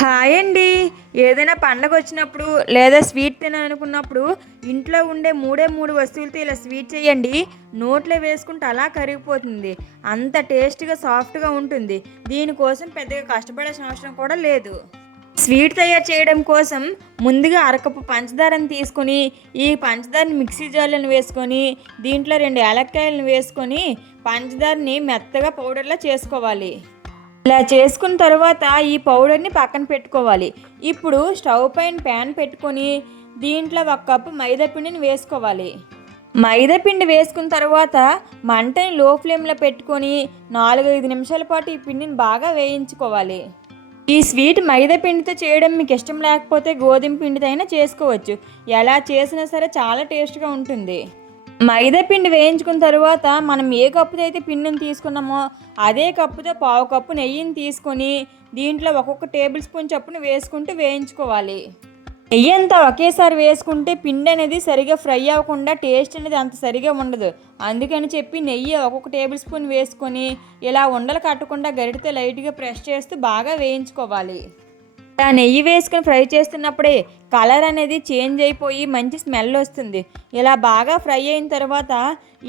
Hi అండి. ఏదైనా పండగ వచ్చినప్పుడు లేదా స్వీట్ తినాలనుకున్నప్పుడు ఇంట్లో ఉండే మూడు వస్తువులతో ఇలా స్వీట్ చేయండి. నోట్లో వేసుకుంటే అలా కరిగిపోతుంది. అంత టేస్ట్గా సాఫ్ట్గా ఉంటుంది. దీనికోసం పెద్దగా కష్టపడాల్సిన అవసరం కూడా లేదు. స్వీట్ తయారు చేయడం కోసం ముందుగా అరకప్పు పంచదారని తీసుకొని ఈ పంచదారని మిక్సీ జార్లను వేసుకొని దీంట్లో 2 యాలక్కాయలను వేసుకొని పంచదారని మెత్తగా పౌడర్లా చేసుకోవాలి. ఇలా చేసుకున్న తర్వాత ఈ పౌడర్ని పక్కన పెట్టుకోవాలి. ఇప్పుడు స్టవ్ పైన ప్యాన్ పెట్టుకొని దీంట్లో 1 కప్పు మైదాపిండిని వేసుకోవాలి. మైదాపిండి వేసుకున్న తర్వాత మంటని లో ఫ్లేమ్లో పెట్టుకొని 4-5 నిమిషాల పాటు ఈ పిండిని బాగా వేయించుకోవాలి. ఈ స్వీట్ మైదాపిండితో చేయడం మీకు ఇష్టం లేకపోతే గోధుమ పిండితో అయినా చేసుకోవచ్చు. ఎలా చేసినా సరే చాలా టేస్ట్గా ఉంటుంది. మైదా పిండి వేయించుకున్న తర్వాత మనం ఏ కప్పుతో అయితే పిండిని తీసుకున్నామో అదే కప్పుతో 1/2 కప్పు నెయ్యిని తీసుకొని దీంట్లో ఒక్కొక్క టేబుల్ స్పూన్ చొప్పున వేసుకుంటూ వేయించుకోవాలి. నెయ్యి అంతా ఒకేసారి వేసుకుంటే పిండి అనేది సరిగా ఫ్రై అవ్వకుండా టేస్ట్ అనేది అంత సరిగా ఉండదు. అందుకని చెప్పి నెయ్యి ఒక్కొక్క టేబుల్ స్పూన్ వేసుకొని ఇలా ఉండలు కట్టకుండా గరిటెతో లైట్గా ప్రెస్ చేస్తూ బాగా వేయించుకోవాలి. ఆ నెయ్యి వేసుకొని ఫ్రై చేస్తున్నప్పుడే కలర్ అనేది చేంజ్ అయిపోయి మంచి స్మెల్ వస్తుంది. ఇలా బాగా ఫ్రై అయిన తర్వాత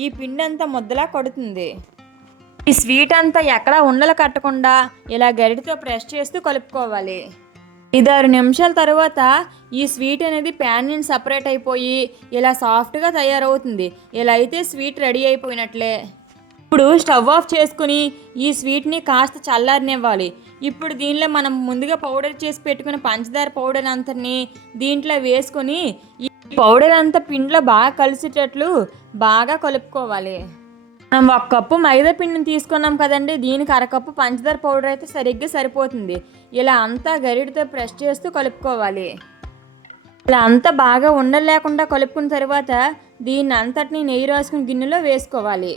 ఈ పిండి అంతా ముద్దలా కొడుతుంది. ఈ స్వీట్ అంతా ఎక్కడా ఉండలు కట్టకుండా ఇలా గరిటెతో ప్రెస్ చేస్తూ కలుపుకోవాలి. 5-6 నిమిషాల తర్వాత ఈ స్వీట్ అనేది ప్యాన్ నుంచి సపరేట్ అయిపోయి ఇలా సాఫ్ట్గా తయారవుతుంది. ఇలా అయితే స్వీట్ రెడీ అయిపోయినట్లే. ఇప్పుడు స్టవ్ ఆఫ్ చేసుకుని ఈ స్వీట్ని కాస్త చల్లారనివ్వాలి. ఇప్పుడు దీనిలో మనం ముందుగా పౌడర్ చేసి పెట్టుకున్న పంచదార పౌడర్ అంతని దీంట్లో వేసుకొని ఈ పౌడర్ అంతా పిండిలో బాగా కలిసేటట్లు బాగా కలుపుకోవాలి. మనం 1 కప్పు మైదా పిండిని తీసుకున్నాం కదండి, దీనికి 1/2 కప్పు పంచదార పౌడర్ అయితే సరిగ్గా సరిపోతుంది. ఇలా అంతా గరిటెతో ప్రెస్ చేస్తూ కలుపుకోవాలి. ఇలా అంతా బాగా ఉండలు లేకుండా కలుపుకున్న తర్వాత దీన్ని అంతటిని నెయ్యి రాసుకుని గిన్నెలో వేసుకోవాలి.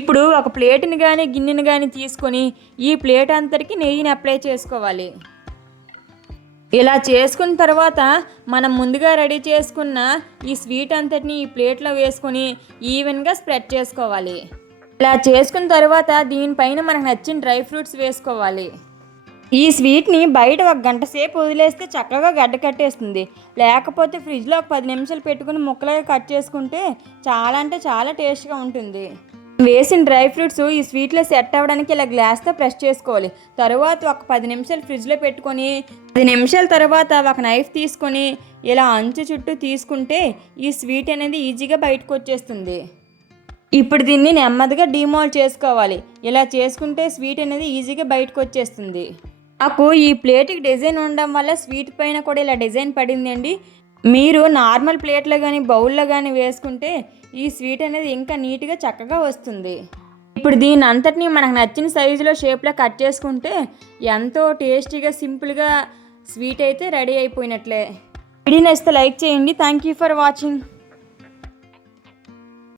ఇప్పుడు ఒక ప్లేట్ని కానీ గిన్నెని కానీ తీసుకొని ఈ ప్లేట్ అంతటికి నెయ్యిని అప్లై చేసుకోవాలి. ఇలా చేసుకున్న తర్వాత మనం ముందుగా రెడీ చేసుకున్న ఈ స్వీట్ అంతటిని ఈ ప్లేట్లో వేసుకొని ఈవెన్గా స్ప్రెడ్ చేసుకోవాలి. ఇలా చేసుకున్న తర్వాత దీనిపైన మనకు నచ్చిన డ్రై ఫ్రూట్స్ వేసుకోవాలి. ఈ స్వీట్ని బయట 1 గంట సేపు వదిలేస్తే చక్కగా గడ్డ కట్టేస్తుంది. లేకపోతే ఫ్రిడ్జ్లో ఒక 10 నిమిషాలు పెట్టుకుని ముక్కలుగా కట్ చేసుకుంటే చాలా అంటే చాలా టేస్ట్గా ఉంటుంది. వేసిన డ్రై ఫ్రూట్స్ ఈ స్వీట్లో సెట్ అవ్వడానికి ఇలా గ్లాస్తో ప్రెస్ చేసుకోవాలి. తర్వాత ఒక 10 నిమిషాలు ఫ్రిడ్జ్లో పెట్టుకొని 10 నిమిషాల తర్వాత ఒక నైఫ్ తీసుకొని ఇలా అంచు చుట్టూ తీసుకుంటే ఈ స్వీట్ అనేది ఈజీగా బయటకు వచ్చేస్తుంది. ఇప్పుడు దీన్ని నెమ్మదిగా డీమోల్డ్ చేసుకోవాలి. ఇలా చేసుకుంటే స్వీట్ అనేది ఈజీగా బయటకు వచ్చేస్తుంది. నాకు ఈ ప్లేట్కి డిజైన్ ఉండడం వల్ల స్వీట్ పైన కూడా ఇలా డిజైన్ పడిందండి. మీరు నార్మల్ ప్లేట్లో కానీ బౌల్లో కానీ వేసుకుంటే ఈ స్వీట్ అనేది ఇంకా నీట్గా చక్కగా వస్తుంది. ఇప్పుడు దీని అంతటినీ మనకు నచ్చిన సైజులో షేప్లో కట్ చేసుకుంటే ఎంతో టేస్టీగా సింపుల్గా స్వీట్ అయితే రెడీ అయిపోయినట్లే. వీడియో నచ్చితే లైక్ చేయండి. Thank you for watching.